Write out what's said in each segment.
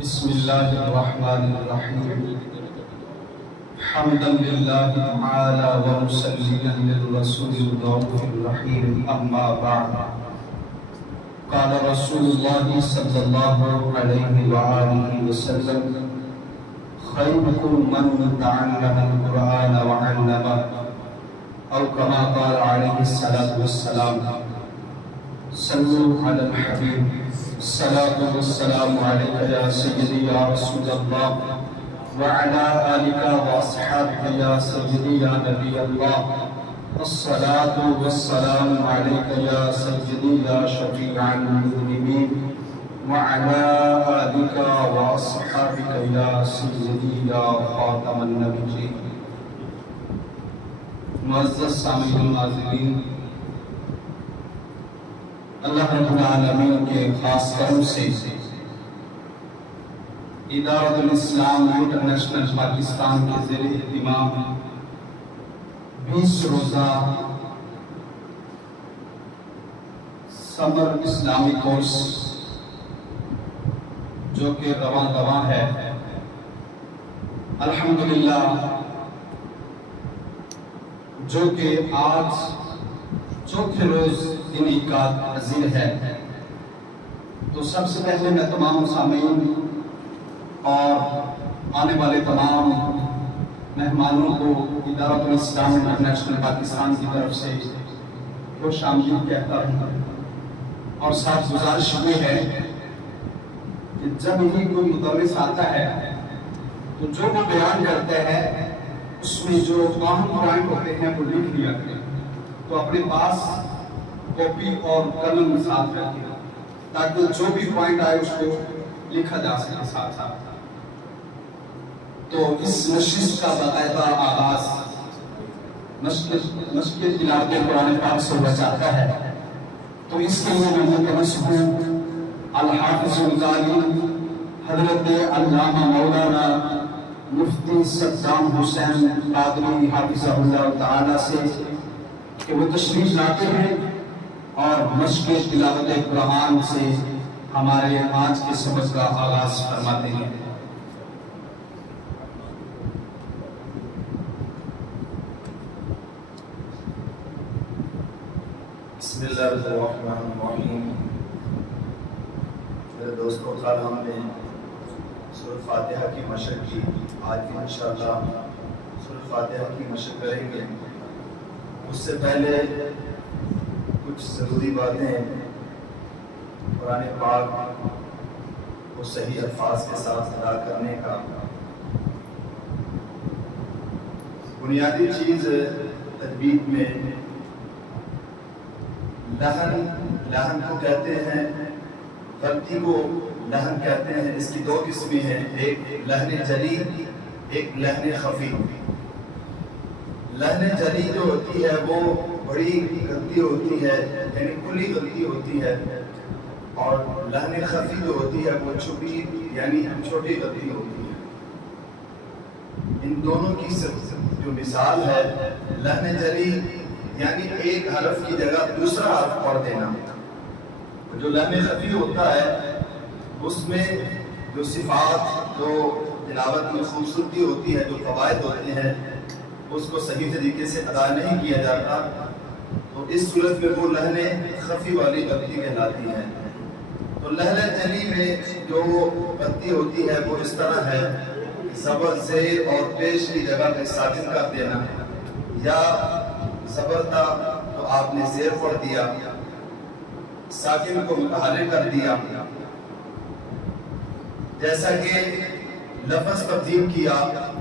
بسم الله الرحمن الرحيم حمدا لله تعالى ومصليا للرسول الرؤوف الرحيم أما بعد قال رسول الله صلى الله عليه وآله وسلم خيركم من تعلم القرآن وعلمه أو كما قال عليه الصلاة والسلام صلوا على الحبيب الصلاة والسلام عليك يا سيدي يا رسول الله وعلى آلك وأصحابك يا سيدي يا نبي الله الصلاة والسلام عليك يا سيدي يا شفيع المذنبين وعلى آلك وأصحابك يا سيدي يا خاتم النبيين معزز سامعین ناظرین، اللہ رب العالمین کے خاص کرم سے ادارۃ الاسلام انٹرنیشنل پاکستان کے زیر اہتمام 20 روزہ سمر اسلامی کورس جو کہ رواں ہے، الحمدللہ جو کہ آج چوتھے روز انعقاد پذیر ہے، تو سب سے پہلے میں تمام سامعین اور آنے والے تمام مہمانوں کو ادارۃ الاسلام انٹرنیشنل پاکستان کی طرف سے خوش آمدید کہتا ہوں، اور ساتھ گزارش یہ ہے کہ جب ہی کوئی مدرس آتا ہے تو جو وہ بیان کرتے ہیں اس میں جو اہم پوائنٹ ہوتے ہیں وہ لکھ لیا کریں، تو اپنے پاس کاپی اور قلم ساتھ رکھیں تاکہ جو بھی پوائنٹ آئے اس کو لکھا جا سکے ساتھ ساتھ۔ تو اس نشست کا باقاعدہ آغاز مشق تلاوت قرآن پاک سے ہوا جاتا ہے، تو اس کے لیے میں ملتمس ہوں الحافظ الغالي حضرت علامہ مولانا مفتی صدام حسین قادری حافظہ اللہ تعالی سے کہ وہ تشریف لاتے ہیں اور مشق تلاوت قرآن سے ہمارے آج کے سبق کا آغاز فرماتے ہیں۔ بسم اللہ الرحمن الرحیم۔ میرے دوستوں، کل ہم نے سورۃ فاتحہ کی مشق کی، آج بھی انشاءاللہ سورۃ فاتحہ کی مشق کریں گے۔ اس سے پہلے کچھ ضروری باتیں قرآن پاک کو صحیح الفاظ کے ساتھ ادا کرنے کا۔ بنیادی چیز تجوید میں لحن کو کہتے ہیں، غلطی کو لحن کہتے ہیں۔ اس کی 2 قسمیں ہیں، ایک لحن جلی، ایک لحن خفی۔ لحن جلی جو ہوتی ہے وہ بڑی غلطی ہوتی ہے، یعنی کلی غلطی ہوتی ہے، اور لحن خفی جو ہوتی ہے وہ چھپی یعنی چھوٹی غلطی ہوتی ہے۔ ان دونوں کی جو مثال ہے، لحن جلی یعنی ایک حرف کی جگہ دوسرا حرف پڑھ دینا، جو لحن خفی ہوتا ہے اس میں جو صفات، جو تلاوت میں خوبصورتی ہوتی ہے، جو فوائد ہوتے ہیں، اس کو صحیح طریقے سے ادا نہیں کیا جاتا، تو اس صورت میں وہ لحن خفی والی غلطی کہلاتی ہے۔ تو لحن جلی میں جو غلطی ہوتی ہے وہ اس طرح ہے، زبر زیر اور پیش کی جگہ پہ ساکن کر دینا، یا زبر تھا تو آپ نے زیر پڑھ دیا، ساکن کو متحرک کر دیا، جیسا کہ لفظ تبدیل کیا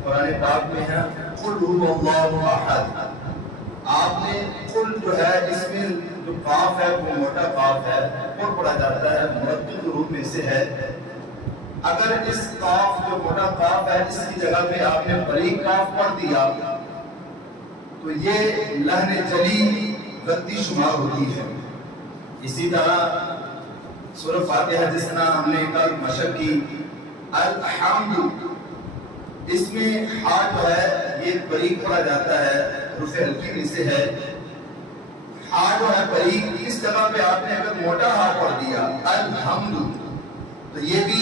قرآن پاک میں ہے قل هو اللہ احد۔ آپ نے قل جو ہے اس میں جو قاف ہے وہ موٹا قاف ہے اور پڑھا جاتا ہے، مرتب حروف میں سے ہے۔ اگر اس قاف جو موٹا قاف ہے اس کی جگہ پہ آپ نے باریک قاف پڑھ دیا تو یہ لحن جلی غلطی شمار ہوتی ہے۔ اسی طرح سورۃ فاتحہ جس طرح ہم نے کل مشق کی، الحمد، اس میں ہا جو ہے یہ باریک پڑھا جاتا ہے، حروف ہلکی میں سے ہے۔ ہا جو ہے باریک، اس جگہ پہ آپ نے اگر موٹا ہا پڑھ دیا الحمد تو یہ بھی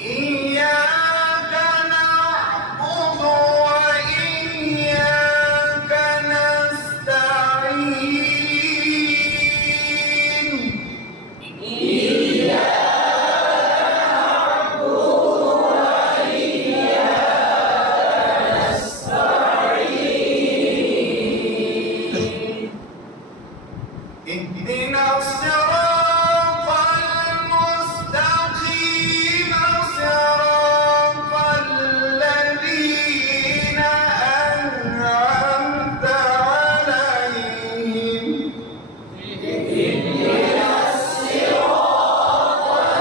إياك نعبد وإياك نستعين اهدنا الصراط المستقيم صراط الذين أنعمت عليهم غير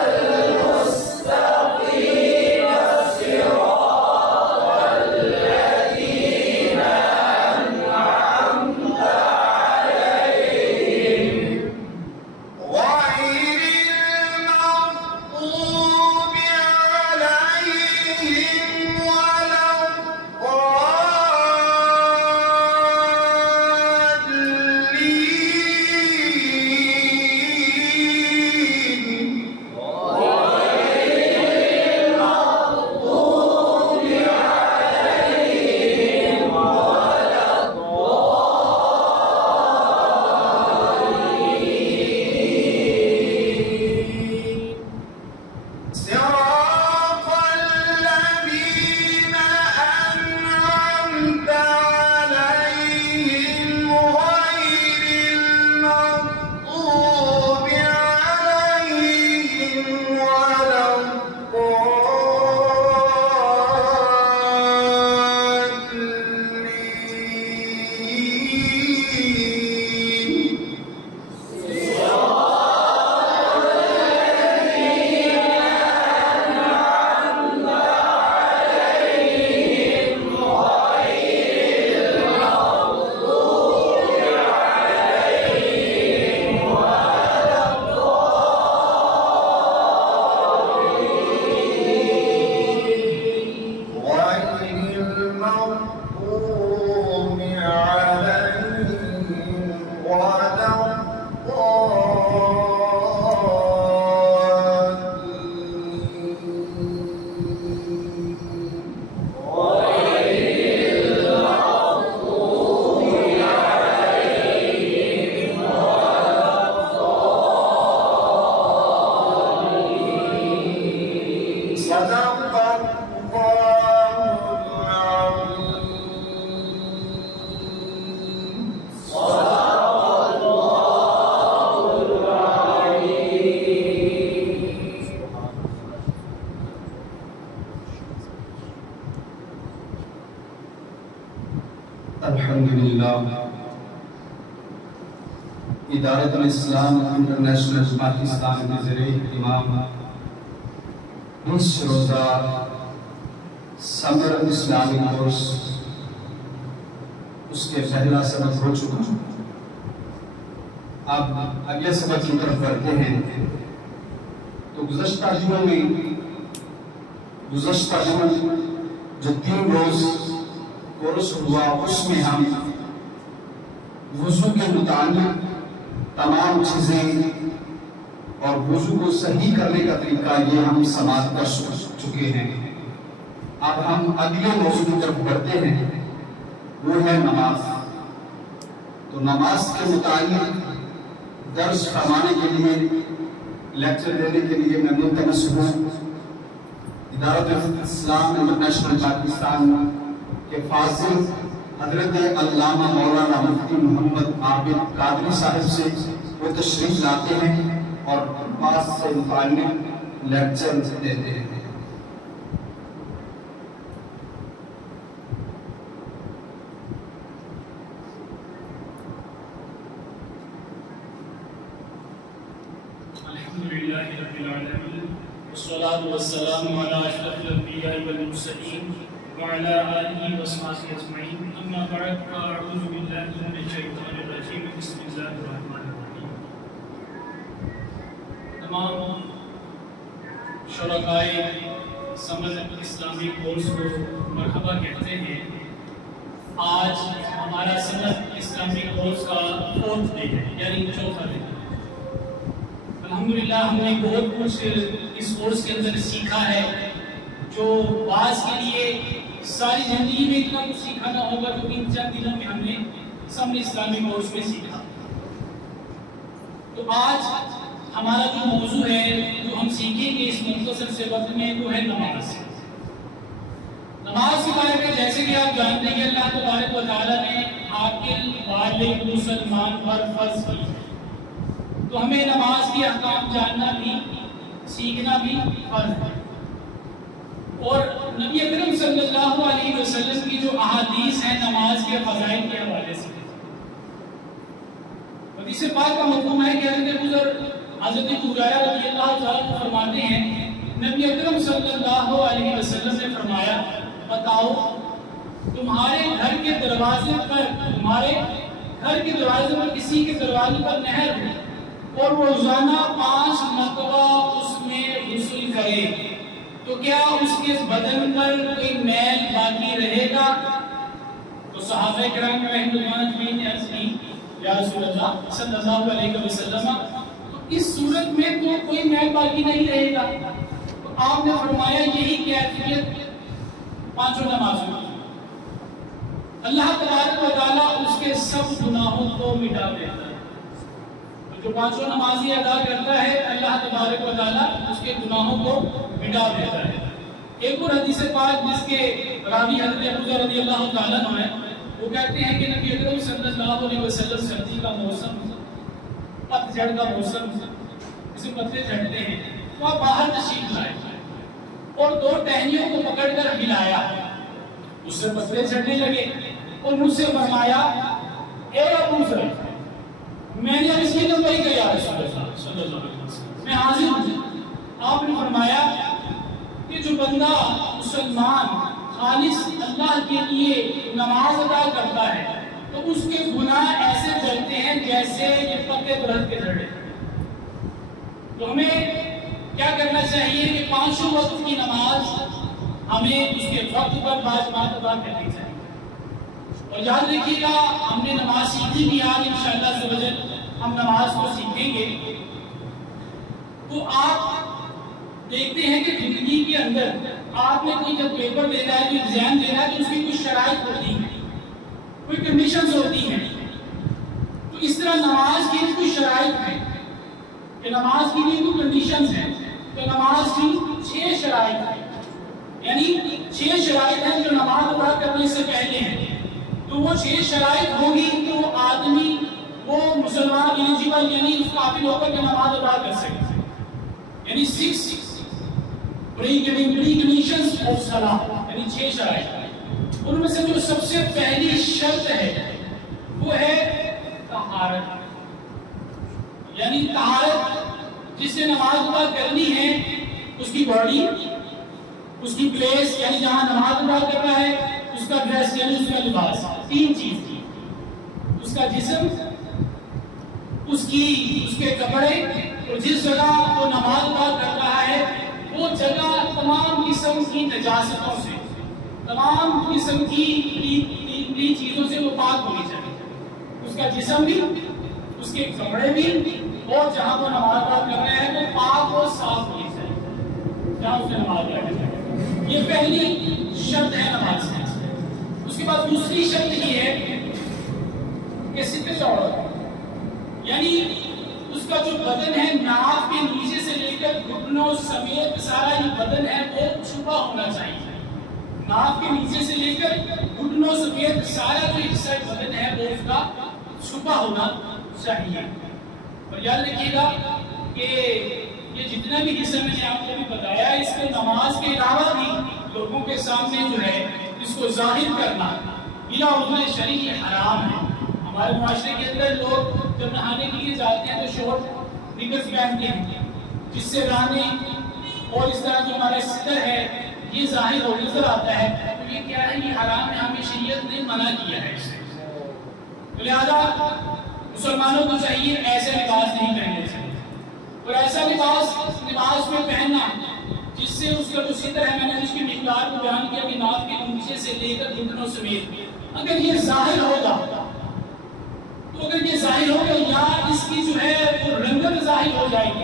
المغضوب عليهم ولا الضالين صراط الذين أنعمت عليهم غير المغضوب عليهم ولا الضالين غير المغضوب عليهم ولا الضالين صدق الله العظيم. الحمدللہ ادارت الاسلام انٹرنیشنل پاکستان کے زیر اہتمام 20 روزہ سمر اسلامی کورس اس کے پہلا سبق ہو چکا. اب اگلے سبق کی طرف بڑھتے ہیں. تو گزشتہ جمعہ جو 3 روز کورس ہوا اس میں ہم وضو کے متعلق تمام چیزیں اور وضو کو صحیح کرنے کا طریقہ یہ ہم سماعت کر چکے ہیں. اب ہم اگلے موضوع کی طرف بڑھتے ہیں، وہ ہے نماز. تو نماز کے متعلق درس فرمانے کے لیے، لیکچر دینے کے لیے میں ملتمس ہوں ادارت اسلام انٹرنیشنل پاکستان کے فاضل حضرت علامہ مولانا مفتی محمد عابد قادری صاحب سے. وہ تشریف لاتے ہیں اور نماز سے متعلق لیکچر دیتے ہیں. الحمدللہ رب العالمین والصلاة والسلام علی اشرف الانبیاء والمرسلین وعلی آلہ وصحبہ اجمعین. اما بعد فاعوذ باللہ من الشیطان الرجیم. بسم اللہ الرحمن الرحیم. تمام شرکائے سمر اسلامی کورس کو مرحبا کہتے ہیں. آج ہمارا سمر اسلامی کورس کا 4th ڈے ہے، یعنی 4تھا دن. الحمدللہ ہم نے بہت کچھ اس کورس کے اندر سیکھا ہے، جو بعض کے لیے ساری زندگی میں اتنا کچھ سیکھا نہ ہوگا جو ان چند دنوں میں ہم نے سمر اسلامی کورس میں سیکھا۔ تو آج ہمارا جو موضوع ہے جو ہم سیکھیں گے اس مختصر سے وقت میں وہ ہے نماز۔ نماز کے بارے میں جیسے کہ آپ جانتے ہیں کہ اللہ تبارک و تعالیٰ نے عاقل بالغ مسلمان پر فرض کی ہے، تو ہمیں نماز کے احکام جاننا بھی سیکھنا بھی فرض ہے۔ اور نبی اکرم صلی اللہ علیہ وسلم کی جو احادیث ہیں نماز کے فضائل کے حوالے سے، حدیث پاک کا مفہوم ہے کہ حضرت حریرہ رضی اللہ تعالیٰ عنہ فرماتے ہیں نبی اکرم صلی اللہ علیہ وسلم نے فرمایا، بتاؤ تمہارے گھر کے دروازے پر کسی کے دروازے پر نہر ہو اور روزانہ 5 مرتبہ اس میں غسل کرے تو کیا اس کے بدن پر کوئی میل باقی رہے گا؟ تو صحابہ کرام رضوان اجمعین نے عرض کی، یا رسول اللہ صلی اللہ علیہ وسلم تو اس صورت میں تو کوئی میل باقی نہیں رہے گا۔ تو آپ نے فرمایا یہی کیفیت 5 نمازوں کی، اللہ تبارک و تعالیٰ اس کے سب گناہوں کو مٹا دیتا ہے۔ جو 5 نمازی ادا کرتا ہے اللہ تبارک و تعالیٰ اس کے گناہوں کو مٹا دیتا ہے۔ ایک اور حدیث پاک جس کے راوی حضرت ابوذر رضی اللہ تعالیٰ عنہ ہے، وہ کہتے ہیں کہ نبی اکرم صلی اللہ علیہ وسلم سردی کا موسم، پتجھڑ کا موسم جسے پتے جھڑتے ہیں، تو آپ باہر تشریف لائے اور 2 ٹہنیوں کو پکڑ کر ہلایا، اس سے پتے جھڑنے لگے اور مجھ سے فرمایا، اے ابوذر میں نے اس کی تو نہیں کہا رسول اللہ صلی اللہ علیہ وسلم میں حاضر ہوں۔ آپ نے فرمایا کہ جو بندہ مسلمان خالص اللہ کے لیے نماز ادا کرتا ہے تو اس کے گناہ ایسے جلتے ہیں جیسے یہ پکے درخت کے جھڑے۔ تو ہمیں کیا کرنا چاہیے کہ 5 وقت کی نماز ہمیں اس کے وقت پر باجماعت ادا کرنی چاہیے۔ اور یاد رکھیے گا ہم نے نماز سیکھی بھی، آج انشاءاللہ عز و جل ہم نماز کو سیکھیں گے۔ تو آپ دیکھتے ہیں کہ زندگی کے اندر آپ نے کوئی جب پیپر دینا ہے، کوئی ایگزام دینا ہے تو اس کی کچھ شرائط ہوتی ہیں، کوئی کنڈیشنز ہوتی ہیں۔ تو اس طرح نماز کی بھی کچھ شرائط ہیں کہ نماز کی بھی کوئی کنڈیشنز ہیں۔ تو نماز کی 6 شرائط ہیں، یعنی 6 شرائط ہیں جو نماز ادا کرنے سے پہلے ہیں۔ تو وہ 6 شرائط ہوگی تو وہ آدمی وہ مسلمان ایلیجیبل یعنی اس قابل ہو کر کے نماز ادا کر سکے، یعنی 6 پریکنڈیشنز آف صلاۃ، یعنی 6 شرائط۔ ان میں سے جو سب سے پہلی شرط ہے وہ ہے طہارت، یعنی طہارت جس سے نماز ادا کرنی ہے اس کی باڈی، اس کی پلیس یعنی جہاں نماز ادا کر رہا ہے، اس کا ڈریس یعنی اس کا لباس، 3 چیز کی، اس کا جسم، اس کے کپڑے، اور جس جگہ وہ نماز ادا کر رہا ہے وہ جگہ تمام قسم کی نجاستوں سے، تمام قسم کی چیزوں سے وہ پاک ہونی چاہیے، اس کا جسم بھی، اس کے کپڑے بھی، اور جہاں وہ نماز ادا کر رہے ہیں وہ پاک اور صاف ہونی چاہیے جہاں اس نے نماز ادا کرنا ہے۔ یہ پہلی شرط ہے نماز کی۔ اس کے بعد دوسری شرط یہ ہے کہ ستر عورت، یعنی اس کا جو بدن ہے ناف کے نیچے سے لے کر گھٹنوں سمیت سارا یہ بدن ہے وہ چھپا ہونا چاہیے، ناف کے نیچے سے لے کر گھٹنوں سمیت سارا جو حصہ بدن ہے وہ اس کا چھپا ہونا چاہیے۔ اور یاد رکھیے گا کہ یہ جتنا بھی حصہ میں نے آپ کو بھی بتایا، اس کو نماز کے علاوہ بھی لوگوں کے سامنے جو ہے اس کو ظاہر کرنا بلا عذر شرعی حرام ہے۔ ہمارے معاشرے کے اندر لوگ جب نہانے کے لیے جاتے ہیں تو شارٹ نکرز پہنتے ہیں، جس سے رانے اور اس طرح جو ہمارا ستر ہے یہ ظاہر ہو نظر آتا ہے۔ تو یہ کیا ہے؟ یہ حرام ہے، ہمیں شریعت نے منع کیا ہے اسے۔ لہذا مسلمانوں کو چاہیے ایسے لباس نہیں پہننے چاہیے، اور ایسا لباس میں پہننا جس سے اس کا جو ستر ہے، میں نے اس کی مقدار کو بیان کیا کہ ناف کے نیچے سے لے کر گھٹنوں سمیت، اگر یہ ظاہر ہوگا تو اگر یہ ظاہر ہوگا یا اس کی جو ہے وہ رنگت ظاہر ہو جائے گی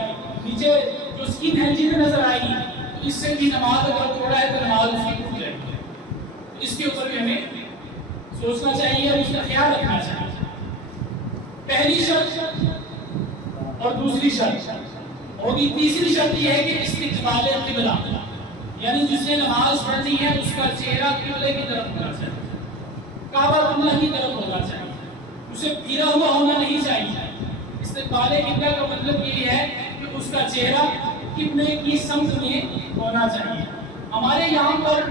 نیچے جو اسکن ہے جنہیں نظر آئے گی تو اس سے بھی نماز اگر توڑا ہے تو نماز اس کی ٹوٹ جائے گی. اس کے اوپر بھی ہمیں سوچنا چاہیے اور اس کا خیال رکھنا چاہیے. پہلی شرط اور دوسری شرط ہوگی. تیسری شرط یہ ہے کہ استقبال قبلہ، یعنی جس نے نماز پڑھنی ہے اس کا چہرہ قبلے کی طرف ہونا چاہیے، کعبہ اللہ کی طرف ہونا چاہیے، اسے پھرا ہوا ہونا نہیں چاہیے. استقبال قبلہ کا مطلب یہ ہے کہ اس کا چہرہ قبلے کی سمت میں ہونا چاہیے. ہمارے یہاں پر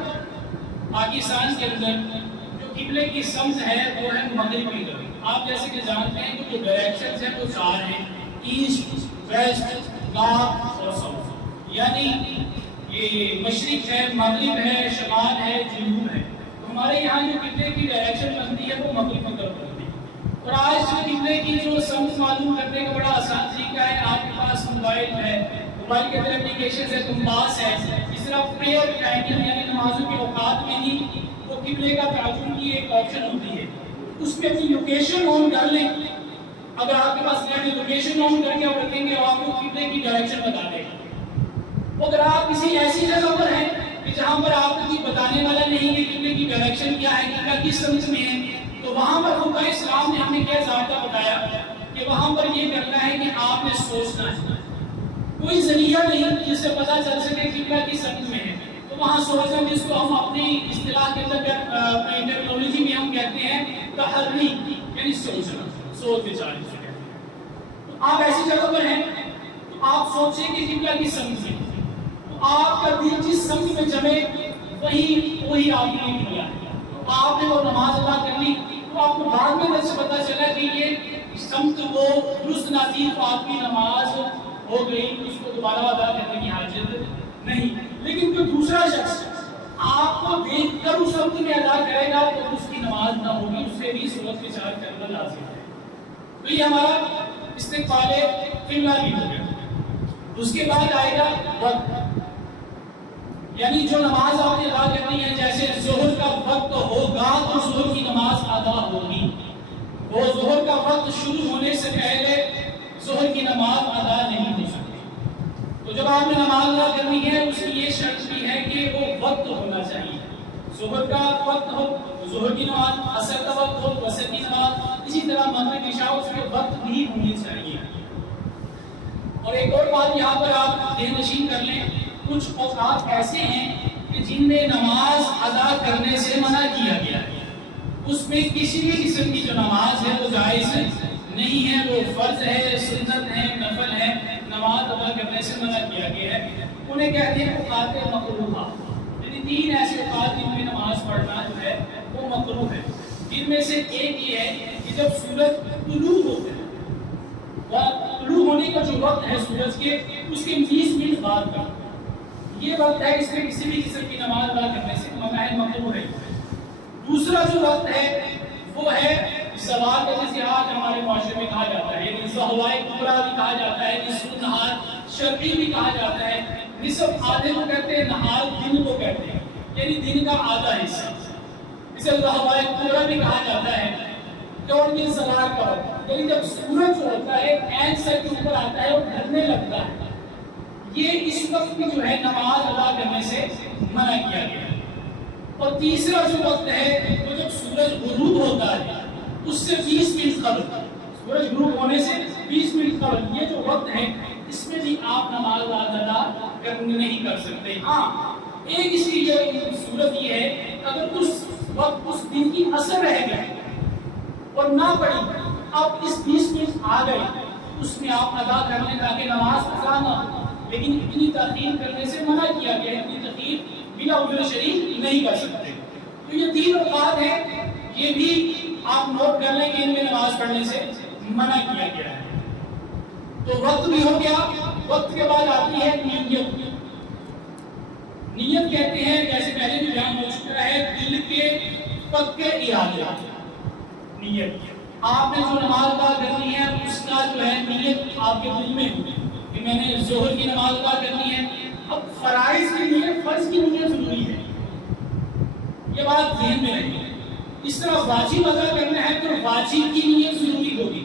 پاکستان کے اندر جو قبلے کی سمت ہے وہ ہے مغرب کی طرف. آپ جیسے کہ جانتے ہیں کہ جو ڈائریکشنز ہیں وہ 4 ہیں: ایسٹ، ویسٹ، نارتھ اور ساؤتھ. یعنی یہ مشرق ہے، مغرب ہے، شمال ہے، جنوب ہے. تو ہمارے یہاں جو قبلے کی ڈائریکشن بنتی ہے وہ مغرب کی طرف بنتی ہے. اور آج جو قبلے کی جو سمت معلوم کرنے کا بڑا آسان طریقہ ہے. آپ کے پاس موبائل ہے، موبائل کے اندر اپلیکیشنز ہے، کمپاس ہے. اس طرح پریئر ٹائمنگ یعنی نمازوں کے اوقات میں ہی وہ قبلے کا تعین کی ایک آپشن ہوتی ہے. اس میں اپنی لوکیشن آن کر لیں. اگر آپ کے پاس نیٹ ہے، لوکیشن آن کر کے آپ رکھیں گے اور آپ کو قبلے کی ڈائریکشن بتا دے گا. اگر آپ کسی ایسی جگہ پر ہیں کہ جہاں پر آپ کو بتانے والا نہیں کہ قبلے کی ڈائریکشن کیا ہے، قبلہ کس سمت میں ہے، تو وہاں پر فقہائے اسلام نے ہمیں کیا ضابطہ بتایا کہ وہاں پر یہ کرنا ہے کہ آپ نے سوچنا ہے. کوئی ذریعہ نہیں جس سے پتہ چل سکے قبلہ کس سمت میں ہے. تو وہاں سوچنا، جس کو ہم اپنی اصطلاح کے اندر اپنی ٹیکنالوجی میں ہم کہتے ہیں تحری، یعنی سوچنا، سوچ وچار جسے کہتے ہیں. تو آپ ایسی جگہ پر ہیں تو آپ سوچیں کہ قبلہ کس سمت میں ہے. تو آپ کا دل جس سمت میں جمے وہی آپ کے لیے قبلہ ہے. آپ نے وہ نماز ادا کر لی تو آپ کو بعد میں جب سے پتہ چلا کہ یہ سمت وہ درست نہ تھی تو آپ کی نماز ہو گئی، اس کو دوبارہ ادا کرنے کی حاجت نہیں. لیکن کوئی دوسرا شخص آپ کو دیکھ کر اس وقت میں ادا کرے گا تو اس کی نماز نہ ہوگی، اس سے بھی سوچ وچار کرنا لازم ہے. تو یہ ہمارا استقبال قبلہ بھی ہو گیا. اس کے بعد آئے گا وقت، یعنی جو نماز آپ نے ادا کرنی ہے. جیسے ظہر کا وقت ہوگا تو ظہر کی نماز ادا ہوگی. وہ ظہر کا وقت شروع ہونے سے پہلے ظہر کی نماز ادا نہیں ہو سکتی. تو جب آپ نے نماز ادا کرنی ہے اس کی یہ شرط بھی ہے کہ وہ وقت ہونا چاہیے. ظہر کا وقت ہو تو ظہر کی نماز، عصر کا وقت ہو تو عصر کی نماز، اسی طرح مغرب عشاء اس کے وقت بھی ہونی چاہیے. اور ایک اور بات یہاں پر آپ ذہن نشین کر لیں، کچھ اوقات ایسے ہیں کہ جن میں نماز ادا کرنے سے منع کیا گیا ہے. اس میں کسی بھی قسم کی جو نماز ہے وہ جائز نہیں ہے، وہ فرض ہے، سنت ہے، نفل ہے. نماز ادا کرنے سے منع کیا گیا ہے. انہیں کہتے ہیں اوقات مکروہ، یعنی 3 ایسے اوقات جن میں نماز پڑھنا جو ہے وہ مکروہ ہے. جن میں سے ایک یہ ہے کہ جب سورج طلوع ہوتا ہے، طلوع ہونے کا جو وقت ہے سورج کے، اس کے 20 منٹ بعد کا یہ وقت ہے، اس میں کسی بھی قسم کی نماز ادا کرنے سے منع ہے، مکروہ ہے. دوسرا جو وقت ہے وہ ہے زوال کا، جسے آج ہمارے معاشرے میں کہا جاتا ہے، یعنی ضحوائے کبریٰ بھی کہا جاتا ہے، نصف النہار شرقی بھی کہا جاتا ہے. نصف آدھے کو کہتے ہیں، نہار دن کو کہتے ہیں، یعنی دن کا آدھا حصہ. اسے ضحوائے کبریٰ بھی کہا جاتا ہے. اور یہ زوال کا وقت، یعنی جب سورج جو ہوتا ہے عین سر کے اوپر آتا ہے اور ڈھلنے لگتا ہے، یہ اس وقت میں جو ہے نماز ادا کرنے سے منع کیا گیا ہے. اور تیسرا جو وقت ہے وہ جب سورج غروب ہوتا ہے اس سے 20 منٹ قبل، سورج غروب ہونے سے 20 منٹ قبل یہ جو وقت ہے اس میں بھی آپ نماز ادا نہیں کر سکتے. ہاں ایک اس کی صورت یہ ہے، اگر اس وقت اس دن کی اثر رہ گئے اور نہ پڑھی، اب اس 20 منٹ آ گئے، اس میں آپ ادا کر لیں تاکہ نماز قضا نہ ہو. لیکن اتنی تاخیر کرنے سے منع کیا گیا ہے، اتنی تاخیر بلا عذر شریف نہیں کر سکتے. تو یہ 3 اوقات ہیں، یہ بھی آپ نوٹ کر لیں کہ ان میں نماز پڑھنے سے منع کیا گیا ہے. تو وقت بھی ہو گیا. وقت کے بعد آتی ہے نیت. نیت کہتے ہیں، جیسے پہلے بھی بیان ہو چکا ہے، دل کے پکے ارادے. نیت آپ نے جو نماز ادا کرنی ہے اس کا جو ہے نیت آپ کے دل میں ہو کہ میں نے ظہر کی نماز ادا کرنی ہے. اب فرائض کے لیے فرض کی نیت ضروری ہے، یہ بات ذہن میں رہے. اس طرح واجب ادا کرنا ہے تو واجب کی نیت ضروری ہوگی،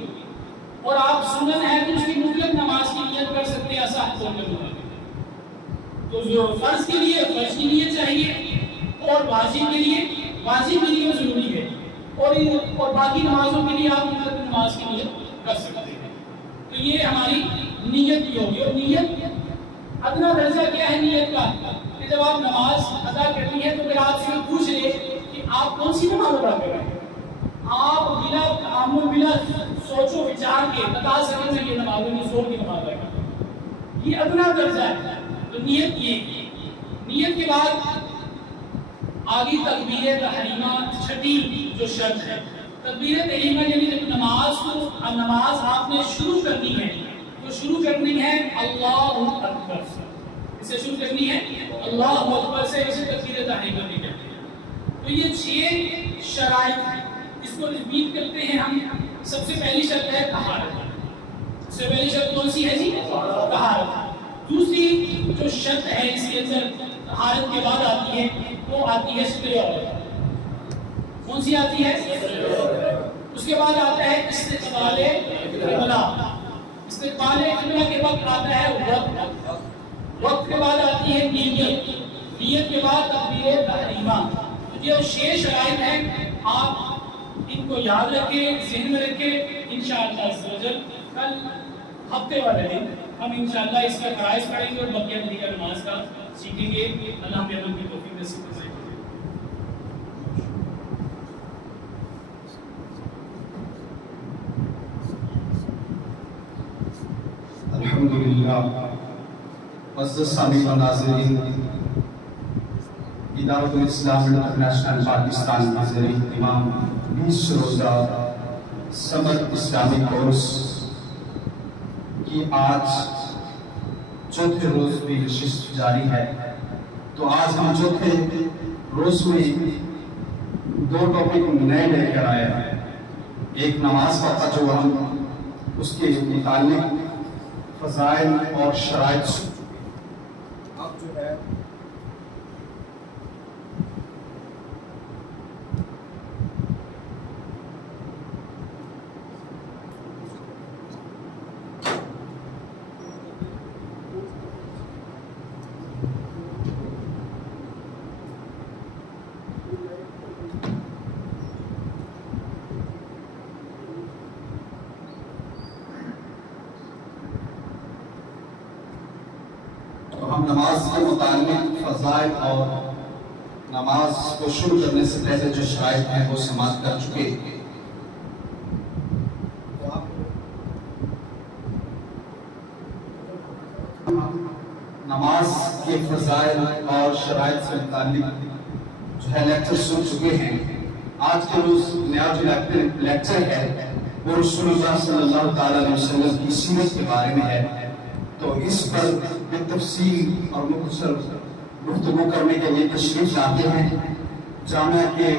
اور آپ سنن ہے تو اس کی مطلق نماز کی نیت کر سکتے ہیں اصح قول کے مطابق. تو جو فرض کے لیے فرض کی نیت چاہیے اور واجب کے لیے واجب کی نیت ضروری ہے اور باقی نمازوں کے لیے آپ مطلق نماز کی نیت کر سکتے ہیں. تو یہ ہماری نیت کی ہوگی. اور نیت ادنا درجہ کیا ہے نیت کا کہ جب آپ نماز ادا کرنی ہے تو پھر آپ سے پوچھ لے کہ آپ کون سی نماز ادا کر رہے ہیں. آپ بلا تعامل بلا سوچ و وچار کے بتا سکیں کہ یہ نماز ہے زور کی نماز ہے. یہ ادنا درجہ ہے. تو نیت نیت کے بعد آگے تکبیر تحریمہ چھٹی جو شرط ہے. تکبیر تحریمہ یعنی جب نماز آپ نے شروع کرنی ہے تو شروع کرنی ہے اللہ اکبر سے. اسے شروع کرنی ہے اللہ اکبر سے. اسے تکبیر تحریمہ نہیں کہتے. تو یہ 6 شرائط ہیں. اس کو ریپیٹ کرتے ہیں ہم. سب سے پہلی شرط ہے طہارت. سب سے پہلی شرط کون سی ہے جی؟ طہارت. دوسری جو شرط ہے اس کے اندر طہارت کے بعد آتی ہے وہ آتی ہے ستر عورت. کون سی آتی ہے؟ اس کے بعد آتا ہے استقبال قبلہ. استقبال قبلہ کے وقت آتا ہے وقت. وقت کے بعد آتی ہے نیت. نیت کے بعد تکبیر تحریمہ. یہ 6 شرائط ہیں. آپ ان کو یاد رکھیں, ذہن میں رکھیں. انشاءاللہ عز و جل کل ہفتے والے دن ہم انشاءاللہ اس کا فرائض پڑھیں گے اور بقیہ طریقہ نماز کا سیکھیں گے. اللہ ہمیں عمل کی توفیق نصیب فرمائے. الحمدللہ. معزز سامعین و ناظرین, ادارۃ الاسلام انٹرنیشنل پاکستان کے زیر اہتمام 20 روزہ سمر اسلامی کورس کی آج چوتھے روز بھی نشست جاری ہے. تو آج ہم چوتھے روز میں 2 ٹاپک نئے لے کر آئے ہیں. ایک نماز کا تھا جو ہم اس کے متعلق فضائل اور شرائط اب جو ہے ہم نماز کے متعلق فضائل اور نماز کو شروع کرنے سے پہلے جو شرائط ہیں وہ سماعت کر چکے. نماز کے فضائل اور شرائط سے متعلق جو ہے لیکچر سن چکے ہیں. آج کے روز نیا جو لیکچر ہے وہ رسول اللہ صلی اللہ تعالی علیہ وسلم کی سیرت کے بارے میں ہے. تو اس پر بالتفصیل اور مختصر گفتگو کرنے کے لیے تشریف لاتے ہیں جامعہ کے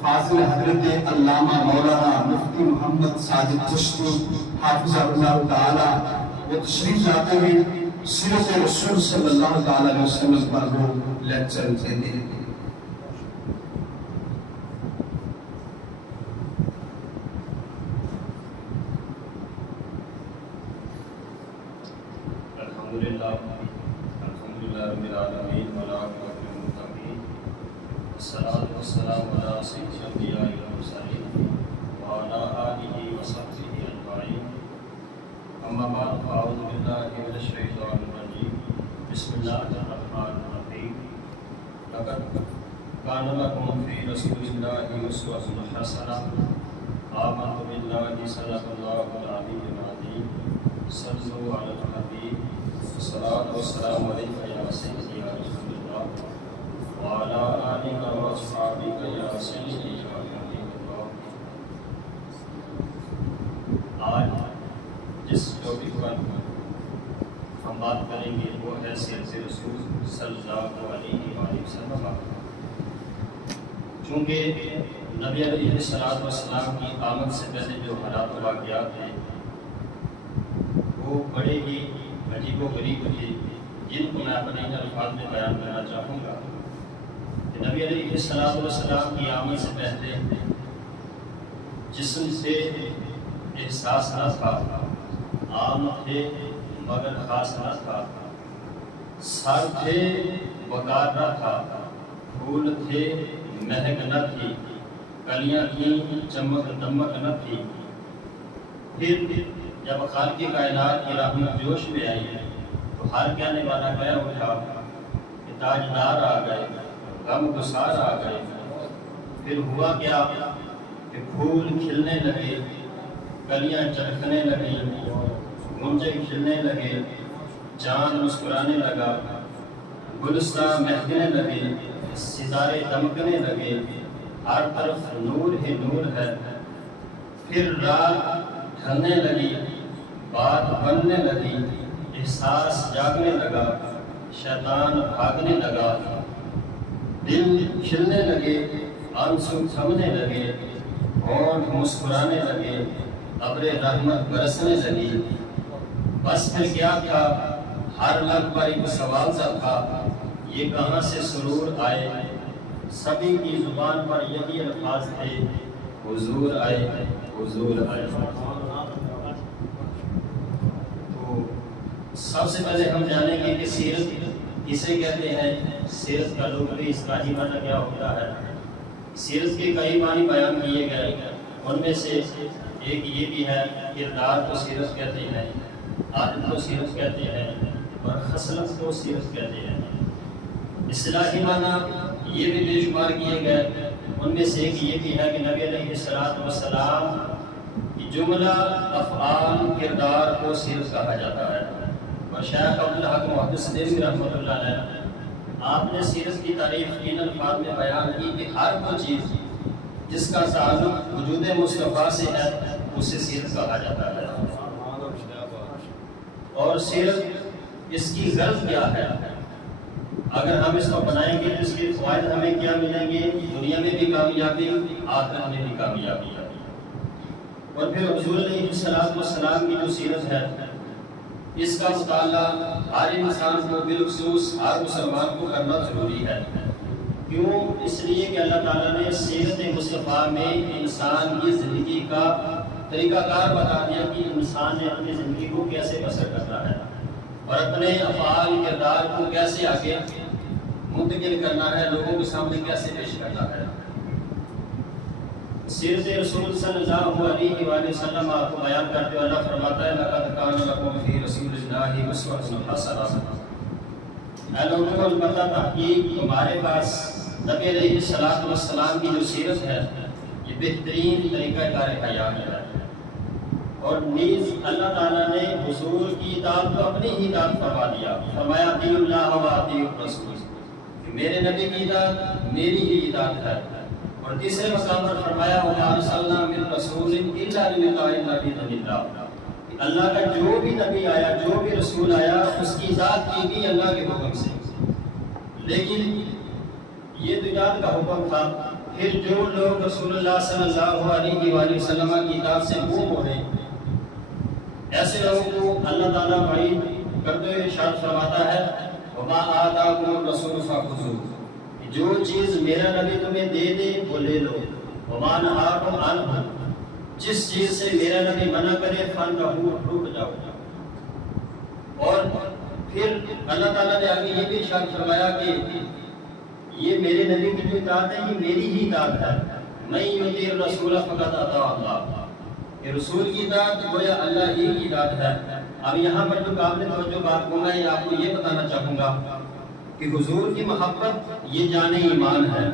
فاضل حضرت علامہ مولانا مفتی محمد ساجد چشتی حافظہ اللہ تعالی. وہ تشریف لاتے ہیں سیرت رسول صلی اللہ تعالی علیہ وسلم پر وہ لیکچر دیتے ہیں. الحمدللہ رب العالمین والعاقبۃ للمتقین والصلاۃ والسلام علی سید الانبیاء والمرسلین وعلی آلہ وصحبہ اجمعین. اما بعد فاعوذ باللہ من الشیطان الرجیم. بسم اللہ الرحمن الرحیم. لقد کان لکم فی رسول اللہ اسوۃ حسنہ. آمنت باللہ صدق اللہ العلی العظیم. صلوا علی الحبیب. الصلاۃ والسلام علیک یا سیدی یا رسول اللہ وعلی آلہ واصحابہ یا سیدی یا حبیب اللہ. آج جس ٹاپک پر ہم بات کریں گے وہ ہے سیرت رسول صلی اللہ علیہ وآلہ وسلم. چونکہ نبی علیہ السلام کی آمد سے پہلے جو حالات و واقعات ہیں وہ بڑے ہی عجیب و غریب تھے جن کو میں اپنے الفاظ میں بیان کرنا چاہوں گا. کہ نبی علیہ السلام کی آمد سے پہلے جسم سے احساس نہ تھا عام تھے مگر خاص نہ تھا، سر تھے وقار نہ تھا، پھول تھے مہک نہ تھی، کلیاں کی چمک دمک نہ تھی۔ پھر جب خالق کائنات کی رحمت جوش میں آئی تو ہر کہنے والا کہہ اٹھا کہ تاجدار آ گئے، غم گسار آ گئے۔ پھر ہوا کیا کہ پھول کھلنے لگے، کلیاں چمکنے لگیں، گونجے کھلنے لگے، چاند مسکرانے لگا، گلستان مہکنے لگے، ستارے دمکنے لگے، ہر طرف نور ہی نور ہے۔ پھر رات ڈھلنے لگی، بات بننے لگی، احساس جاگنے لگا، شیطان بھاگنے لگا، دل کھلنے لگے، آنسو تھمنے لگے، ہونٹ مسکرانے لگے، ابر رحمت برسنے لگی۔ بس پھر کیا تھا، ہر لب پر ایک سوال سا تھا، یہ کہاں سے سرور آئے؟ سبھی کی زبان پر یہی الفاظ تھے، حضور آئے، حضور آئے۔ تو سب سے پہلے ہم جانیں گے کہ سیرت کسے کہتے ہیں، سیرت کا لغوی اصطلاحی معنی کیا ہوتا ہے۔ سیرت کے کئی معنی بیان کیے گئے، ان میں سے ایک یہ بھی ہے کردار کو سیرت کہتے ہیں، عادت کو سیرت کہتے ہیں، اور خصلت کو سیرت کہتے ہیں۔ اصطلاحی معنی یہ بھی بے شمار کیے گئے، ان میں سے ایک یہ بھی ہے کہ نبی علیہ السلام کی جملہ افعال کردار کو سیرت کہا جاتا ہے۔ اور شیخ عبدالحق محدث دہلوی رحمۃ اللہ علیہ آپ نے سیرت کی تعریف ان الفاظ میں بیان کی کہ ہر وہ چیز جس کا تعلق وجود مصطفیٰ سے ہے اسے سیرت کہا جاتا ہے۔ اور سیرت اس کی غرض کیا ہے؟ اگر ہم اس کو بنائیں گے تو اس کے فوائد ہمیں کیا ملیں گے؟ دنیا میں بھی کامیابی، آخرت میں بھی کامیابی۔ اور پھر حضور علیہ السلام کی جو سیرت ہے اس کا مطالعہ ہر انسان کو، بالخصوص ہر مسلمان کو کرنا ضروری ہے۔ کیوں؟ اس لیے کہ اللہ تعالیٰ نے سیرت مصطفیٰ میں انسان کی زندگی کا طریقہ کار بتا دیا کہ انسان نے اپنی زندگی کو کیسے بسر کرنا ہے اور اپنے افعال کردار کو کیسے آگے منتقل کرنا ہے، لوگوں کے سامنے کیسے پیش کرنا ہے۔ سیرت رسول صلی اللہ علیہ وآلہ وسلم آپ کو بیان کرتے ہوئے اللہ فرماتا ہے لَقَدْ كَانَ لَكُمْ فِي رَسُولِ اللَّهِ أُسْوَةٌ حَسَنَةٌ۔ اے لوگوں کو پتہ تھا کہ تمہارے پاس نبی علیہ السلام کی جو سیرت ہے یہ بہترین طریقہ کار حیات ہے۔ اور نیز اللہ تعالیٰ نے حضور کی اطاعت کو اپنی ہی اطاعت فرما دیا، فرمایا اطیعوا اللہ و اطیعوا الرسول، کہ میرے نبی کی اطاعت میری ہی اطاعت ہے۔ اور تیسرے مقام پر فرمایا وَمَا أَرْسَلْنَا مِن رَّسُولٍ إِلَّا لِيُطَاعَ بِإِذْنِ اللَّهِ، کہ اللہ کا جو بھی نبی آیا، جو بھی رسول آیا، اس کی اطاعت کی بھی اللہ کے حکم سے۔ لیکن یہ تو اطاعت کا حکم تھا، پھر جو لوگ رسول اللہ صلی اللہ علیہ وآلہ وسلم کی اطاعت سے منہ موڑے، ایسے لوگوں کو اللہ تعالیٰ وعید کرتے ہوئے ارشاد فرماتا ہے وَمَا آتَاكُمُ الرَّسُولُ فَخُذُوهُ، جو چیز میرا نبی تمہیں دے دے وہ لے لو، وَمَا نَهَاكُمْ عَنْهُ، جس چیز سے میرا نبی منع کرے فَانْتَهُوا، رک جاؤ۔ اور پھر اللہ تعالیٰ نے آگے یہ بھی ارشاد فرمایا کہ یہ میرے نبی کی جو اطاعت ہے یہ میری ہی اطاعت ہے، مَن يُطِعِ الرَّسُولَ فَقَدْ أَطَاعَ اللَّهَ، کہ رسول کی اطاعت گویا اللہ ہی کی اطاعت ہے۔ اب یہاں پر جو قابل توجہ بات کو میں آپ کو یہ بتانا چاہوں گا کہ حضور کی محبت یہ جان ایمان ہے،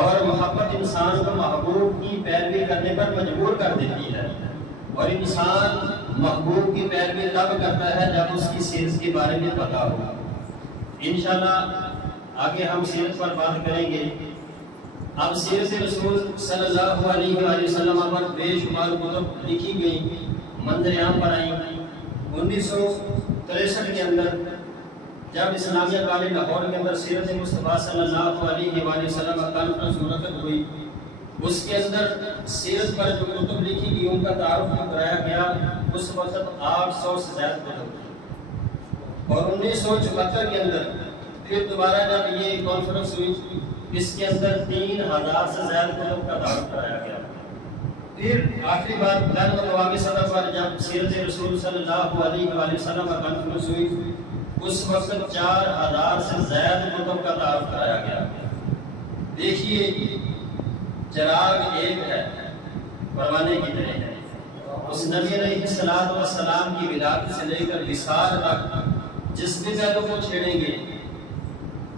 اور محبت انسان کو محبوب کی پیروی کرنے پر مجبور کر دیتی ہے، اور انسان محبوب کی پیروی تب کرتا ہے جب اس کی سیرت کے بارے میں پتہ ہو۔ انشاءاللہ آگے ہم سیرت پر بات کریں گے۔ اب سیرت رسول صلی اللہ علیہ وآلہ وسلم پر بے شمار کتب لکھی گئی، منظر عام پر آئیں۔ 1963 کے اندر جب اسلامیہ کالج لاہور کے اندر سیرت مصطفیٰ صلی اللہ علیہ وآلہ وسلم کا کانفرنس منعقد ہوئی، اس کے اندر سیرت پر جو کتب لکھی گئی ان کا تعارف کرایا گیا۔ اس وقت 800 سے زیادہ کتب، اور 1974 کے اندر پھر دوبارہ جب یہ کانفرنس ہوئی اس کے اندر 3000 سے زیادہ کتب کا تعارف کرایا گیا۔ پھر آخری بات دن و دعا کے سبب پر جب سیرت رسول صلی اللہ علیہ وآلہ وسلم کا کنفرنس ہوئی اس وقت 4000 سے زائد کتب کا تعارف کرایا گیا. دیکھیے چراغ ایک ہے پروانے کی طرح ہے. اس نبی علیہ السلام کی ولادت سے لے کر وصال تک جس بھی پہلو کو چھیڑیں گے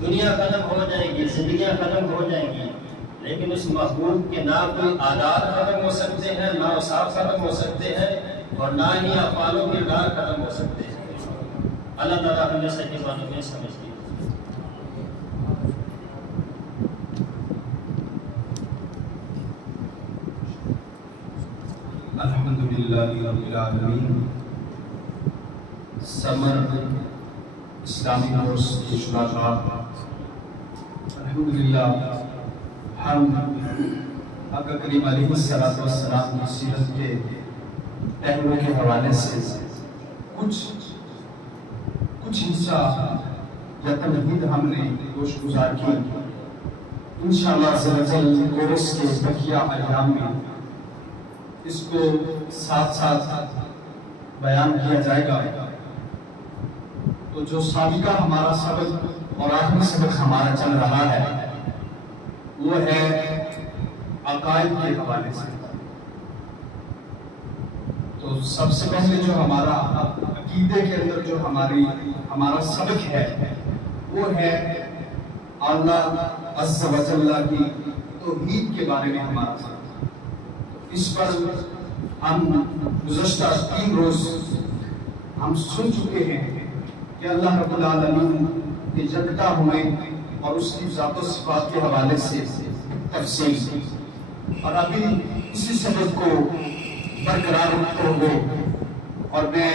دنیا ختم ہو جائے گی, زندگیاں ختم ہو جائیں گی, لیکن اس محبوب کے نہ کوئی عادات ختم ہو سکتے ہیں, نہ اوصاف ختم ہو سکتے ہیں, اور نہ ہی افعالوں کے ڈار ختم ہو سکتے ہیں. اللہ تعالیٰ ہمیں صحیح باتوں میں سمجھتی ہے. الحمدللہ رب العالمین. سمر اسلامی کورس کے شرکاء, الحمدللہ ہم آقا کریم علیہ السلام کی سیرت کے پہلوؤں کے حوالے سے کچھ حصہ یا تمہید ہم نے گوشت گزار کی. انشاءاللہ عز و جل کورس کے بقیہ ایام میں اس کو ساتھ ساتھ بیان کیا جائے گا. تو جو سابقہ ہمارا سبق اور آخری سبق ہمارا چل رہا ہے وہ ہے عقائد کے حوالے سے. تو سب سے پہلے جو ہمارا عقیدے کے اندر جو ہمارا سبق ہے وہ ہے اللہ عز و جل کی توحید کے بارے میں ہمارا سبق. اس پر ہم گزشتہ 3 روز ہم سن چکے ہیں کہ اللہ رب العالمین کے یکتا ہونے اور اس کی ذات و صفات کے حوالے سے تفصیل کی, اور ابھی اسی سبق کو برقرار رکھتے ہوئے اور میں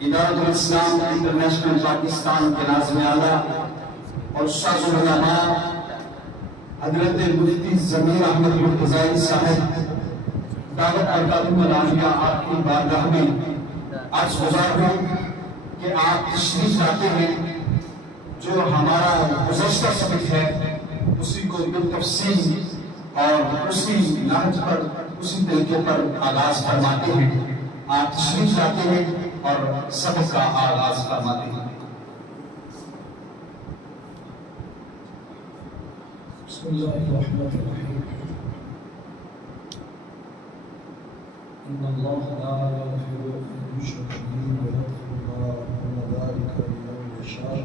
ادارۃ الاسلام انٹرنیشنل پاکستان کے ناظم اعلیٰ اور استاذ العلماء حضرت مفتی ضمیر احمد مرتضی صاحب دعوت ارکاتم العالیہ آپ کی بارگاہ میں عرض گزار ہوں کہ آپ تشریف لاتے ہیں. جو ہمارا گزشتہ سبق ہے اسی کو بالتفصیل اور اسی نہج پر اسی طریقے پر آغاز فرماتے ہیں. آپ تشریف لاتے ہیں اور سبق کا آغاز فرماتے ہیں. بسم اللہ الرحمن الرحیم. ان اللہ لا یغفر ان یشرک به ویغفر ما دون ذلک لمن یشاء.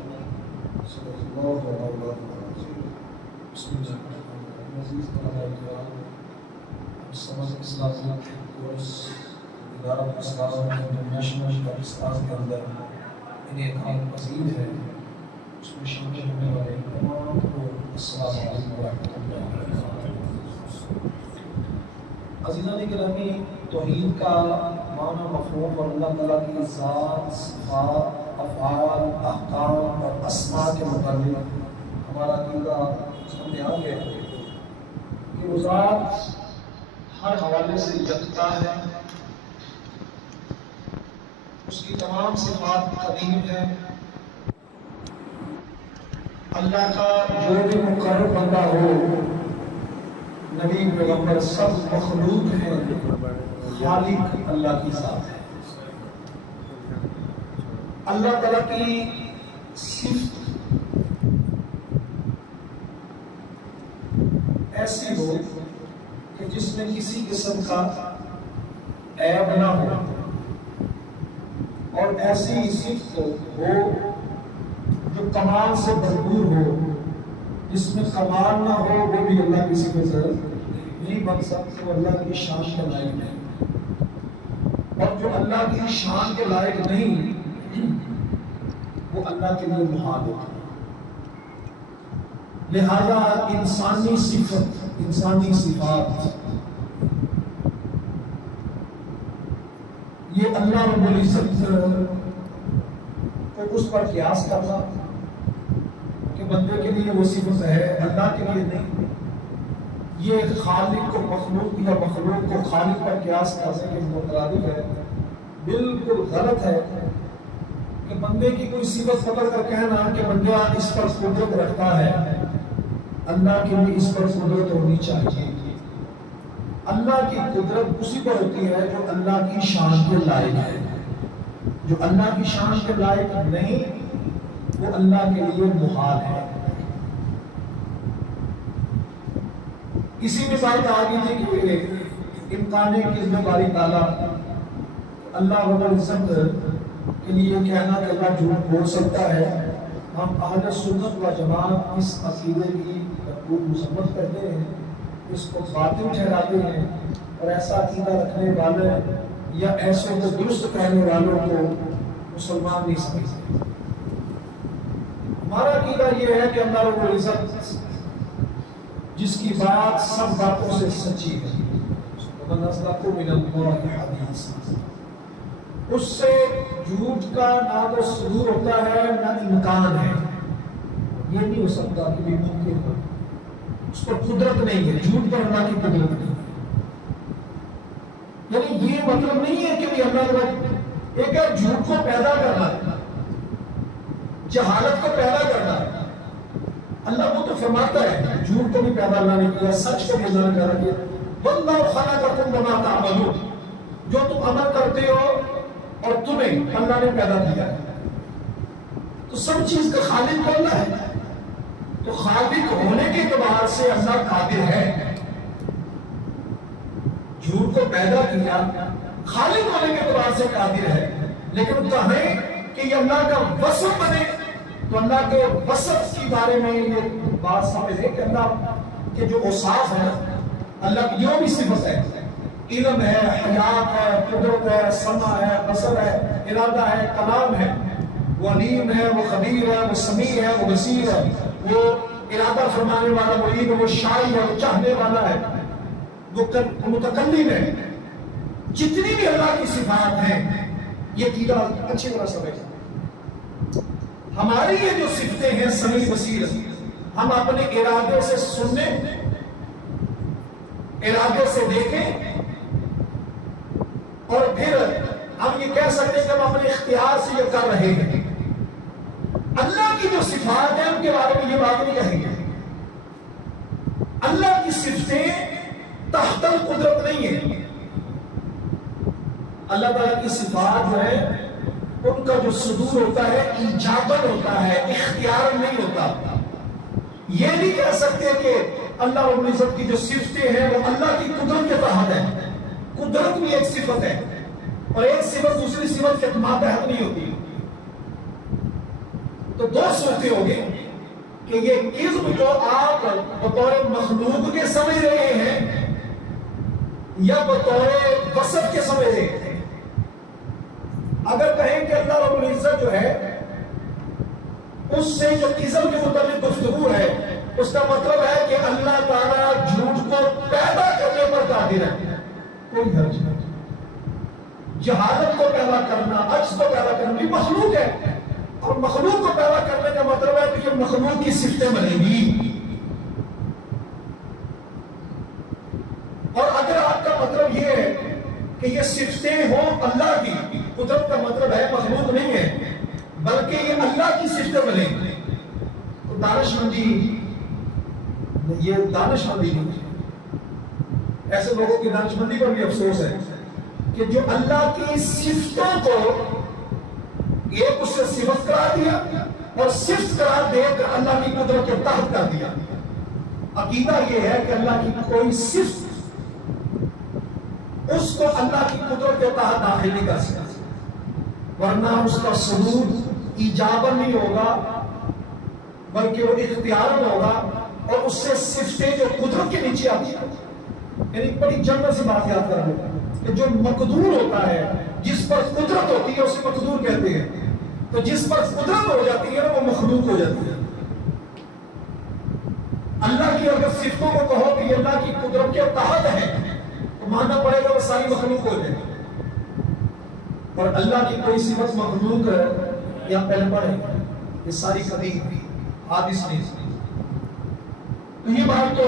صدق اللہ العظیم. بسم اللہ الرحمن الرحیم. عزیز طلباء کرام, سمر اسلامی کورس ادارۃ الاسلام انٹرنیشنل پاکستان کے اندر انعقاد پذیر ہے. اس میں شامل ہونے والے تمام کو السلام علیکم ورحمۃ اللہ وبرکاتہ. عزیزان گرامی, توحید کا معنی مفہوم اور اللہ تعالیٰ کی ذات, صفات, افعال, احکام اور اسماء کے متعلق ہمارا عقیدہ سامنے آ گیا ہے کہ وہ ذات ہر حوالے سے یکتا ہے, اس کی تمام صفات قدیم ہے. اللہ کا جو بھی مقرر بندہ ہو, نبی پیغمبر سب مخلوق ہیں, خالق اللہ کی ذات ہے. اللہ تعالیٰ کی صفت ایسی ہو کہ جس میں کسی قسم کا عیب نہ ہو, اور ایسی صفت ہو جو کمال سے بھرپور ہو. جس میں کمال نہ ہو وہ بھی اللہ کی صفت نہیں بن سکتے, وہ اللہ کی شان کے لائق نہیں. اور جو اللہ کی شان کے لائق نہیں وہ اللہ کے لیے محال ہوتا ہے. لہذا انسانی صفت, انسانی صفات یہ اللہ رب العزت کو اس پر قیاس کرنا کہ بندے کے لیے وہ صفت ہے, اللہ کے لیے نہیں. یہ خالق کو مخلوق یا مخلوق کو خالق پر قیاس کرنے کے مترادف ہے. بالکل غلط ہے کہ بندے کی کوئی صفت پکڑ کر کہنا کہ بندہ اس پر قدرت رکھتا ہے, اللہ کے لیے اس پر قدرت ہونی چاہیے. اللہ کی قدرت اسی پر ہوتی ہے جو اللہ کی شان کے لائق ہے. جو اللہ کی شان کے لائق نہیں وہ اللہ کے لیے محال ہے. اسی میں بات آ گئی تھی کہ امکان کس میں باری تعالیٰ اللہ رب العزت کے لیے کہنا کہ اللہ جھوٹ بول سکتا ہے. ہم اہل سنت و جماعت اس عقیدے کی بھرپور مذمت کرتے ہیں, اس کو باطل ٹھہراتے ہیں, اور ایسا عقیدہ رکھنے والے یا ایسے کو درست کہنے والوں کو مسلمان نہیں سمجھتے. ہمارا عقیدہ یہ ہے کہ اللہ رب العزت جس کی بات سب باتوں سے سچی ہے, وَمَنْ أَصْدَقُ مِنَ اللَّهِ حَدِيثًا, اس سے جھوٹ کا نہ تو صدور ہوتا ہے نہ امکان ہے. یہ نہیں ہو سکتا کہ بھی ممکن ہو, اس پر قدرت نہیں ہے, جھوٹ پر اللہ کی قدرت نہیں ہے. یعنی یہ مطلب نہیں ہے کہ اللہ ایک ہے جھوٹ کو پیدا کرنا, جہالت کو پیدا کرنا. اللہ وہ تو فرماتا ہے جھوٹ کو بھی پیدا اللہ نے کیا, سچ کو بھی اللہ نے پیدا کیا. وَاللَّهُ خَلَقَكُم وَمَا تَعْمَلُونَ, جو تم عمل کرتے ہو اور تمہیں اللہ نے پیدا کیا ہے. تو سب چیز کا خالق اللہ ہے, تو خالق ہونے کے اعتبار سے اللہ قادر ہے. جھوٹ کو پیدا کیا, خالق ہونے کے اعتبار سے قادر ہے. لیکن کہیں کہ یہ اللہ کا وصف بنے تو اللہ کے وصف کے بارے میں یہ بات سمجھے کہ اللہ کے جو اوصاف ہیں, اللہ کی جو بھی صفت ہے, علم ہے, حیات ہے, قدرت ہے, سمع ہے, بصر ہے, ارادہ ہے, کلام ہے, وہ علیم ہے, وہ خبیر ہے, وہ سمیع ہے, وہ بصیر ہے, وہ ارادہ فرمانے والا, مرید ہے, وہ شاعر ہے, وہ چاہنے والا ہے, وہ متکلم ہے. جتنی بھی اللہ کی صفات ہیں یہ عقیدہ اچھی طرح سمجھیں. ہماری یہ جو صفتیں ہیں سمیع بصیر, ہم اپنے ارادے سے سننے, ارادے سے دیکھیں, اور پھر ہم یہ کہہ سکتے ہیں کہ ہم اپنے اختیار سے یہ کر رہے ہیں. اللہ کی جو صفات ہیں ان کے بارے میں یہ بات نہیں کہیں گے. اللہ کی صفتیں تحت القدرت نہیں ہیں. اللہ تعالیٰ کی صفات جو ہے ان کا جو صدور ہوتا ہے ایجاباً ہوتا ہے, اختیار نہیں ہوتا. یہ نہیں کہہ سکتے کہ اللہ رب العزت کی جو صفتیں ہیں وہ اللہ کی قدرت کے تحت ہے. قدرت بھی ایک صفت ہے اور ایک صفت دوسری صفت کے ماتحت نہیں ہوتی. تو دو صورتیں ہوگی کہ یہ قسم کو آپ بطور مخلوق کے سمجھ رہے ہیں یا بطور وصف کے سمجھ رہے ہیں. اگر کہیں کہ اللہ رب العزت جو ہے اس سے جو قسم کے متعلق گفتگو ہے, اس کا مطلب ہے کہ اللہ تعالیٰ جھوٹ کو پیدا کرنے پر قادر ہے. کوئی حرج نہیں. جہالت کو پیدا کرنا, عجز کو پیدا کرنا بھی مخلوق ہے, اور مخلوق کو پیدا کرنے کا مطلب ہے کہ یہ مخلوق کی صفتیں بنیں گی. اور اگر آپ کا مطلب یہ ہے کہ یہ صفتیں ہوں اللہ کی, قدرت کا مطلب ہے مخلوق نہیں ہے بلکہ یہ اللہ کی صفتیں بنیں, تو دانش مندی, یہ دانش مندی نہیں. ایسے لوگوں کی دانش مندی پر بھی افسوس ہے کہ جو اللہ کی صفتوں کو ایک اس سے صفت قرار دیا اور صفت قرار دے کر اللہ کی قدرت کے تحت کر دیا. عقیدہ یہ ہے کہ اللہ کی کوئی صفت اس کو اللہ کی قدرت کے تحت داخل نہیں کر سکتا, ورنہ اس کا ثبوت ایجاباً نہیں ہوگا بلکہ وہ اختیاراً ہوگا, اور اس سے صفتیں جو قدرت کے نیچے آتی ہیں. یعنی بڑی جنرل سی بات یاد کر لیں کہ جو مقدور ہوتا ہے, جس پر قدرت ہوتی ہے اسے مقدور کہتے ہیں, تو جس پر قدرت ہو جاتی ہے وہ مخلوق ہو جاتی ہے. اللہ کی اگر صفتوں کو کہو کہ یہ اللہ کی قدرت کے تحت ہے تو ماننا پڑے گا وہ ساری مخلوق ہو جائے. اور اللہ کی کوئی صفت مخلوق یا پہلے ہے, یہ ساری قدیم حادث نہیں. تو یہ بات تو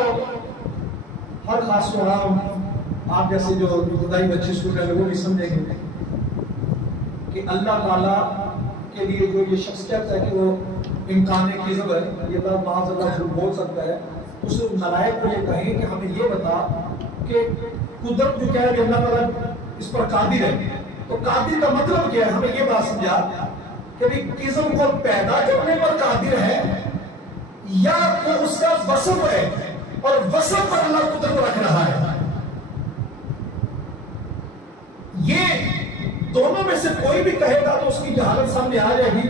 ہر خاص و عام آپ جیسے جو ابتدائی بچے اسکول میں وہ بھی سمجھیں گے کہ اللہ تعالیٰ کے لیے جو یہ شخص کہتا ہے کہ وہ امکان قذب ہے, یہ بات معاذ اللہ بول سکتا ہے اس ملائک کو یہ کہیں کہ ہمیں یہ بتا کہ قدرت جو کیا ہے کہ اللہ تعالیٰ اس پر قادر ہے، تو قادر کا مطلب کیا ہے؟ ہمیں یہ بات سمجھا کہ بھی قسم کو پیدا کرنے پر قادر ہے یا وہ اس کا وصف ہے اور وصف پر اللہ قدرت رکھ رہا ہے. یہ دونوں میں سے کوئی بھی کہے گا تو اس کی جہالت سامنے آ جائے گی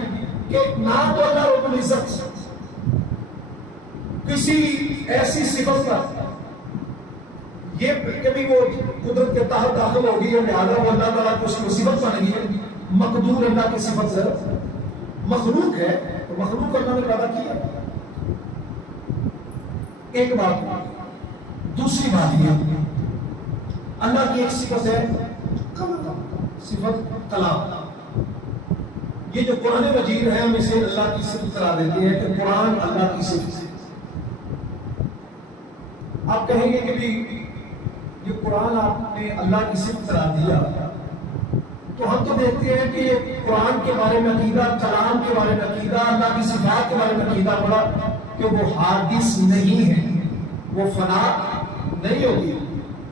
کہ نہ تو اللہ رب العزت کسی ایسی صفت پر یہ کبھی وہ قدرت کے تحت داخل ہوگی یا لہٰذا وہ اللہ تعالیٰ کو اس کی صفت بن گئی. مقدور اللہ کی صفت سے مخلوق ہے تو مخلوق اللہ نے پیدا کیا. ایک بات. دوسری بات یہ اللہ کی ایک صفت ہے صفت کلام. یہ جو قرآن مجید ہے ہم اسے اللہ کی صفت قرار دیتے ہیں کہ قرآن اللہ کی صفت ہے. آپ کہیں گے کہ بھی یہ قرآن آپ نے اللہ کی صفت قرار دیا تو ہم تو دیکھتے ہیں کہ یہ قرآن کے بارے میں عقیدہ، کلام کے بارے میں عقیدہ، اللہ کی صفات کے بارے میں عقیدہ بڑا کہ وہ حادث نہیں ہے، وہ فنا نہیں ہوگی،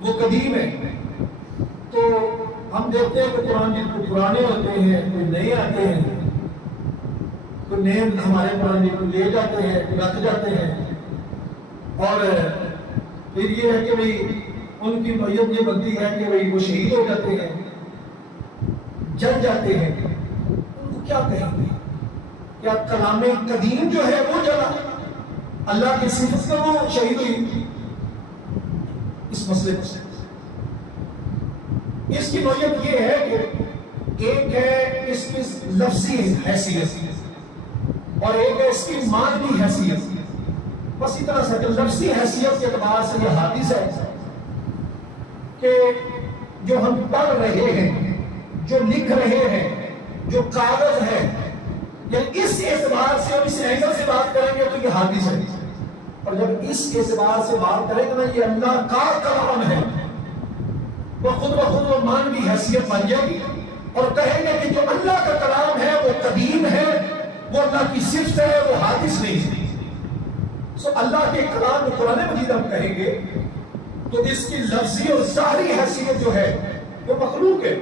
وہ قدیم ہے. تو ہم دیکھتے ہیں کہ قرآن جن کو پرانے ہوتے ہیں کوئی نئے آتے ہیں، کوئی نئے ہمارے قرآن جن کو لے جاتے ہیں رکھ جاتے ہیں. اور پھر یہ ہے کہ بھئی ان کی نوعیت یہ بنتی ہے کہ بھئی وہ شہید ہو جاتے ہیں، جل جاتے ہیں. ان کو کیا کہیں گے؟ کیا کلام قدیم جو ہے وہ جلا؟ اللہ کی صفت سے وہ شہید ہوئی؟ اس مسئلے کو اس کی نوعیت یہ ہے کہ ایک ہے اس کی لفظی حیثیت اور ایک ہے اس کی معنوی حیثیت. بس اتنا سا کہ لفظی حیثیت کے اعتبار سے یہ حادث ہے کہ جو ہم پڑھ رہے ہیں، جو لکھ رہے ہیں، جو کاغذ ہے، یعنی اس اعتبار سے اور اس اینگل سے بات کریں گے تو یہ حادث ہے. اور جب اس اعتبار سے بات کریں گے نا یہ اللہ کا کلام ہے، وہ خود بخود وہ مانوی حیثیت بن جائے گی اور کہیں گے کہ جو اللہ کا کلام ہے وہ قدیم ہے، وہ اللہ کی صفت ہے، وہ حادث نہیں ہے. سو اللہ کے کلام کو قرآن مجید ہم کہیں گے تو اس کی لفظی اور ظاہری حیثیت جو ہے وہ مخلوق ہے،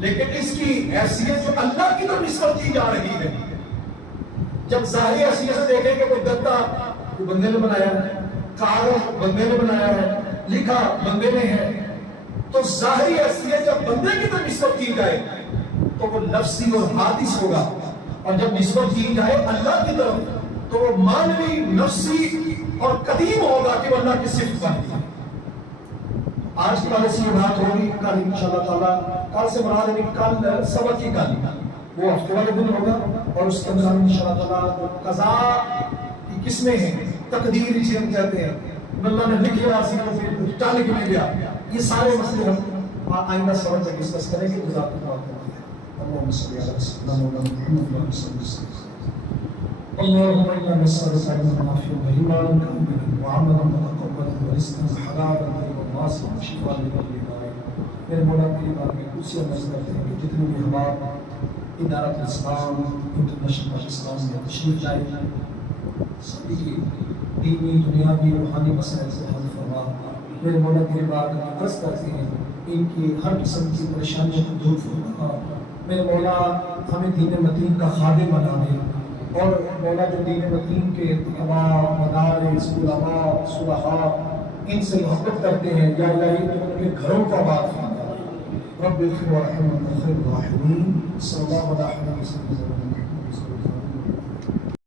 لیکن اس کی حیثیت جو اللہ کی طرف نسبت کی جا رہی ہے. جب ظاہری حیثیت سے دیکھیں کہ کوئی گدا کوئی بندے نے بنایا ہے، کاغذ بندے نے بنایا ہے، لکھا بندے نے ہے، تو ظاہری حیثیت جب بندے کی طرف نسبت کی جائے تو وہ لفظی اور حادث ہوگا. اور جب نسبت کی جائے اللہ کی طرف تو وہ مانوی، نفسی اور قدیم ہوگا کہ وہ اللہ کی صفت بنتی ہے. آج کی بات سے یہ بات ہوگی، کل انشاءاللہ تعالیٰ کل سے مراد ہے کل سبت کی کل وہ ہفتے والے دن ہوگا اور اس کے اندر ہم انشاءاللہ تعالیٰ قضاء کی قسمیں ہیں، تقدیر جسے ہم کہتے ہیں، اللہ نے لکھ لیا اسی کو پھر ٹال کے نہیں گیا، یہ سارے مسئلے ہم آئندہ سبت میں ڈسکس کریں گے. خدا کی دعا کرتے ہیں. اللهم صل على سيدنا مولانا محمد وعلى آله وصحبه. اللهم انا نسألك علما نافعا وعلما كاملا وعملا متقبلا ورزقا حلالا طيبا واسعا وشفاء لكل داء. میرے مولا کی بات میں کچھ عرض کرتے ہیں کہ جتنے بھی احباب ادارت اسلام انٹرنیشنل اسلام میں تشریف لائے سبھی دینی دنیاوی روحانی مسائل سے حل فرما. میرے مولا کی بات میں عرض کرتے ہیں ان کی ہر قسم کی پریشانیوں کو دور فرما. میرے مولا ہمیں دین متین کا خادم بنا دے اور مولا جو دین متین کے علماء، مدارس، علماء، صلحاء ان سے محبت کرتے ہیں یا الہی تو ان کے گھروں کو آباد فرما. رب اغفر وارحم وانت خیر الراحمین. صلی اللہ علیہ وسلم.